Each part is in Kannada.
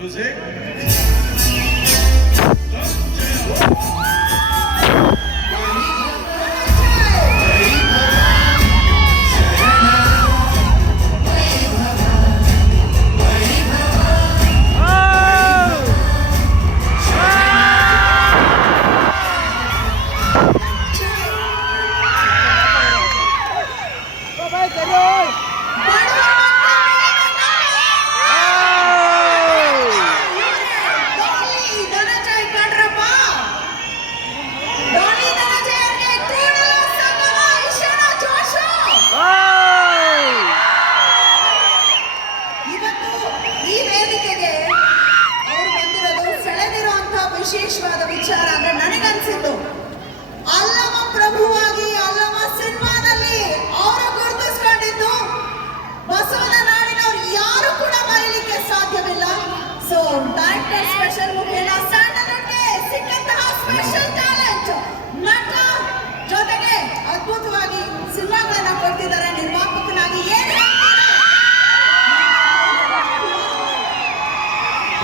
José. Oui.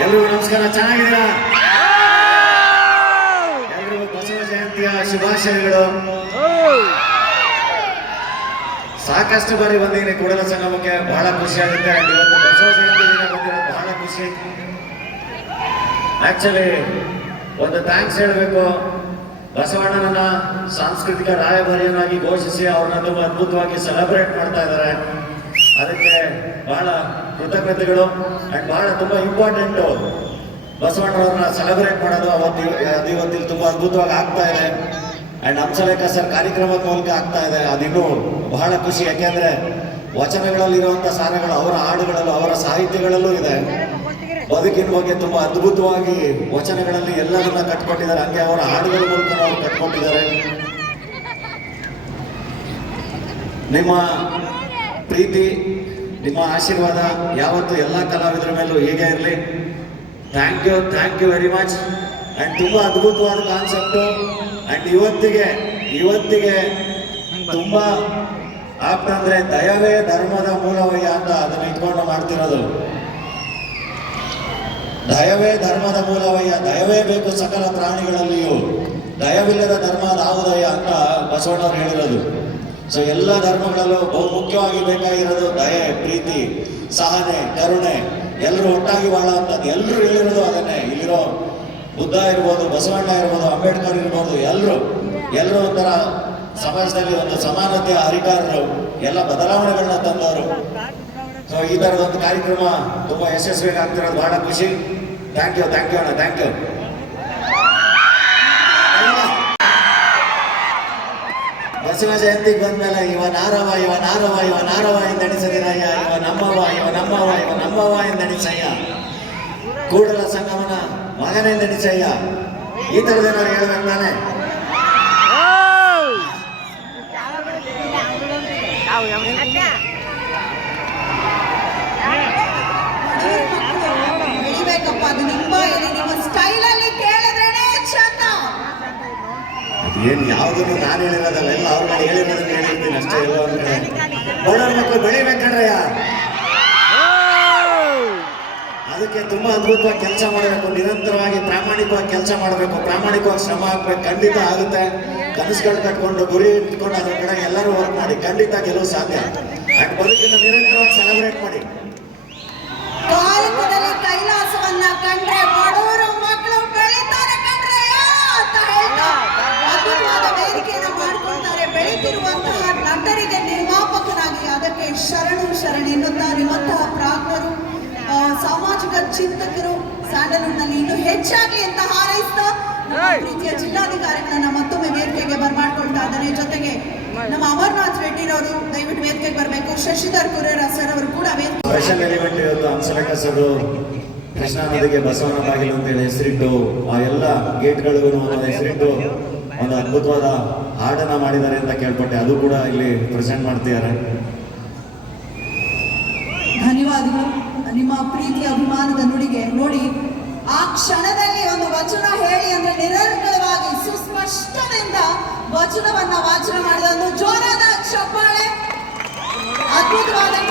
ಎಲ್ರಿಗೂ ನಮಸ್ಕಾರ. ಚೆನ್ನಾಗಿದ್ದೀರಾ? ಎಲ್ರಿಗೂ ಬಸವ ಜಯಂತಿಯ ಶುಭಾಶಯಗಳು. ಸಾಕಷ್ಟು ಬಾರಿ ಬಂದಿದ್ದೀನಿ. ಕೂಡಲ ಸಂಗಮಕ್ಕೆ ಬಹಳ ಖುಷಿ ಆಗುತ್ತೆ. ಇವತ್ತು ಬಸವ ಜಯಂತಿ ದಿನ ಬಂದಿರೋದು ಬಹಳ ಖುಷಿ. ಆಕ್ಚುಲಿ ಒಂದು ಥ್ಯಾಂಕ್ಸ್ ಹೇಳಬೇಕು. ಬಸವಣ್ಣನನ್ನ ಸಾಂಸ್ಕೃತಿಕ ರಾಯಭಾರಿಯನ್ನಾಗಿ ಘೋಷಿಸಿ ಅವ್ರನ್ನ ತುಂಬಾ ಅದ್ಭುತವಾಗಿ ಸೆಲೆಬ್ರೇಟ್ ಮಾಡ್ತಾ ಇದ್ದಾರೆ. ಅದಕ್ಕೆ ಬಹಳ ಕೃತಜ್ಞತೆಗಳು ಅಂಡ್ ಬಹಳ ತುಂಬಾ ಇಂಪಾರ್ಟೆಂಟ್ ಬಸವಣ್ಣವ್ರನ್ನ ಸೆಲೆಬ್ರೇಟ್ ಮಾಡೋದು ಅವತ್ತು ಅದು ಇವತ್ತಿಲ್ಲಿ ತುಂಬಾ ಅದ್ಭುತವಾಗಿ ಆಗ್ತಾ ಇದೆ. ಅಂಡ್ ಹಂಸಲೇಖ ಸರ್ ಕಾರ್ಯಕ್ರಮದ ಮೂಲಕ ಆಗ್ತಾ ಇದೆ. ಅದಿನ್ನೂ ಬಹಳ ಖುಷಿ. ಯಾಕೆಂದ್ರೆ ವಚನಗಳಲ್ಲಿರುವಂಥ ಸಾರಗಳು ಅವರ ಹಾಡುಗಳಲ್ಲೂ ಅವರ ಸಾಹಿತ್ಯಗಳಲ್ಲೂ ಇದೆ. ಬದುಕಿನ ಬಗ್ಗೆ ತುಂಬಾ ಅದ್ಭುತವಾಗಿ ವಚನಗಳಲ್ಲಿ ಎಲ್ಲದನ್ನ ಕಟ್ಕೊಟ್ಟಿದ್ದಾರೆ ಹಂಗೆ ಅವರ ಹಾಡುಗಳ ಮೂಲಕ ಅವರು ಕಟ್ಕೊಟ್ಟಿದ್ದಾರೆ ನಿಮ್ಮ ಪ್ರೀತಿ, ನಿಮ್ಮ ಆಶೀರ್ವಾದ ಯಾವತ್ತು ಎಲ್ಲ ಕಲಾವಿದರ ಮೇಲೂ ಹೀಗೆ ಇರಲಿ. Thank you thank you very much and ತುಂಬಾ ಅದ್ಭುತವಾದ ಕಾನ್ಸೆಪ್ಟು ಅಂಡ್ ಇವತ್ತಿಗೆ ಇವತ್ತಿಗೆ ತುಂಬಾ ಆಪ್ತಂದ್ರೆ ದಯವೇ ಧರ್ಮದ ಮೂಲವಯ್ಯ ಅಂತ ಅದನ್ನ ಇಟ್ಕೊಂಡು ಮಾಡ್ತಿರೋದು. ದಯವೇ ಧರ್ಮದ ಮೂಲವಯ್ಯ, ದಯವೇ ಬೇಕು ಸಕಲ ಪ್ರಾಣಿಗಳಲ್ಲಿಯೂ. ದಯವಿಲ್ಲದ ಧರ್ಮ ಯಾವುದಯ್ಯ ಅಂತ ಬಸವಣ್ಣವ್ರು ಹೇಳಿರೋದು. ಸೊ ಎಲ್ಲ ಧರ್ಮಗಳಲ್ಲೂ ಬಹು ಮುಖ್ಯವಾಗಿ ಬೇಕಾಗಿರೋದು ದಯೆ, ಪ್ರೀತಿ, ಸಹನೆ, ಕರುಣೆ. ಎಲ್ಲರೂ ಒಟ್ಟಾಗಿ ಬಾಳುವಂಥದ್ದು ಎಲ್ಲರೂ ಹೇಳಿರೋದು ಅದನ್ನೇ. ಇಲ್ಲಿರೋ ಬುದ್ಧ ಇರ್ಬೋದು, ಬಸವಣ್ಣ ಇರ್ಬೋದು, ಅಂಬೇಡ್ಕರ್ ಇರ್ಬೋದು ಎಲ್ಲರೂ ಎಲ್ಲರೂ ಒಂಥರ ಸಮಾಜದಲ್ಲಿ ಒಂದು ಸಮಾನತೆಯ ಹರಿಕಾರರು. ಎಲ್ಲ ಬದಲಾವಣೆಗಳನ್ನ ತಂದವರು. ಸೊ ಈ ಥರದ ಒಂದು ಕಾರ್ಯಕ್ರಮ ತುಂಬಾ ಯಶಸ್ವಿಯಾಗಿ ಆಗ್ತಿರೋದು ಬಹಳ ಖುಷಿ. ಥ್ಯಾಂಕ್ ಯು ಥ್ಯಾಂಕ್ ಯು ಅಣ್ಣ ಥ್ಯಾಂಕ್ ಯು ಬಸವ ಜಯಂತಿಗೆ ಬಂದ್ಮೇಲೆ ಇವ ನಾರವ ಇವ ನಾರವ ಇವ ನಾರವ ಎಂದಣಿಸದಿರಯ್ಯ ಇವ ನಮ್ಮವ ಇವ ನಮ್ಮವ ಇವ ನಮ್ಮವ ಎಂದಣಿಸಯ್ಯ ಕೂಡಲ ಸಂಗಮನ ಮಗನೆಂದಣಿಸಯ್ಯ ಈ ತರದೇನಾದ್ರು ಹೇಳ್ಬೇಕು ತಾನೆ ಏನ್ ಯಾವುದನ್ನು ನಾನು ಹೇಳಿರೋದಲ್ಲ, ಎಲ್ಲ ಅವ್ರ ನಾನು ಹೇಳಿರೋದನ್ನ ಹೇಳಿರ್ತೀನಿ ಅಷ್ಟೇ, ಎಲ್ಲ ಅವ್ರ ಮಕ್ಕಳು ಬೆಳಿಬೇಕಂದ್ರಯ್ಯ ಅದಕ್ಕೆ ತುಂಬಾ ಅದ್ಭುತವಾಗಿ ಕೆಲಸ ಮಾಡಬೇಕು, ನಿರಂತರವಾಗಿ ಪ್ರಾಮಾಣಿಕವಾಗಿ ಕೆಲಸ ಮಾಡಬೇಕು, ಪ್ರಾಮಾಣಿಕವಾಗಿ ಶ್ರಮ ಹಾಕ್ಬೇಕು ಖಂಡಿತ ಆಗುತ್ತೆ. ಕನಸುಗಳು ಕಟ್ಕೊಂಡು, ಗುರಿ ಇಟ್ಕೊಂಡು ಅದ್ರ ಕಡೆ ಎಲ್ಲರೂ ವರ್ಕ್ ಮಾಡಿ, ಖಂಡಿತ ಗೆಲುವು ಸಾಧ್ಯ. ಅಂಡ್ ಬದುಕಿನ ನಿರಂತರವಾಗಿ ಸೆಲೆಬ್ರೇಟ್ ಮಾಡಿ. ಕೈಲಾಸವನ್ನ ಕಂಡ್ರೆ ಬಡವರು ಸ್ಯಾಂಡಲ್ವುಡ್ನಲ್ಲಿ ಇನ್ನು ಹೆಚ್ಚಾಗಿ ಅಂತ ಹಾರೈಸ್ತಾ ಪ್ರೀತಿಯ ಜಿಲ್ಲಾಧಿಕಾರಿಗಳನ್ನ ಮತ್ತೊಮ್ಮೆ ವೇದಿಕೆಗೆ ಬರ್ಮಾಡ್ಕೊಳ್ತಾ ಇದ್ದಾರೆ ಜೊತೆಗೆ ನಮ್ಮ ಅಮರ್ನಾಥ್ ರೆಡ್ಡಿರವರು ದಯವಿಟ್ಟು ವೇದಿಕೆಗೆ ಬರಬೇಕು. ಶಶಿಧರ್ ಕುರೇರ ಸರ್ ಅವರು ಕೂಡ ವೇದಿಕೆ ಸ್ಪೆಷಲ್ ಎಲಿಮೆಂಟ್ ಇವತ್ತು ಹಂಸಲೇಖ ಸರ್ ಕೃಷ್ಣಾ ನದಿಗೆ ಬಸವನ ಬಾಗಿಲು ಅಂತೇಳಿ ಹೆಸರಿಟ್ಟು ಆ ಎಲ್ಲ ಗೇಟ್ಗಳಿಗೂ ಒಂದು ಹೆಸರಿಟ್ಟು ಒಂದು ಅದ್ಭುತವಾದ ಹಾಡನ್ನ ಮಾಡಿದ್ದಾರೆ ಅಂತ ಕೇಳ್ಪಟ್ಟೆ. ಅದು ಕೂಡ ಇಲ್ಲಿ ಪ್ರೆಸೆಂಟ್ ಮಾಡ್ತಿದ್ದಾರೆ. ಧನ್ಯವಾದಗಳು. ನಿಮ್ಮ ಪ್ರೀತಿ ಅಭಿಮಾನದ ನುಡಿಗೆ ನೋಡಿ ಆ ಕ್ಷಣದಲ್ಲಿ ಒಂದು ವಚನ ಹೇಳಿ ಅಂದ್ರೆ ನಿರಂತರವಾಗಿ ಸುಸ್ಪಷ್ಟದಿಂದ ವಚನವನ್ನ ವಾಚನ ಮಾಡಿದ ಒಂದು ಜೋರಾದ ಚಪ್ಪಾಳೆ. ಅದ್ಭುತವಾದಂತಹ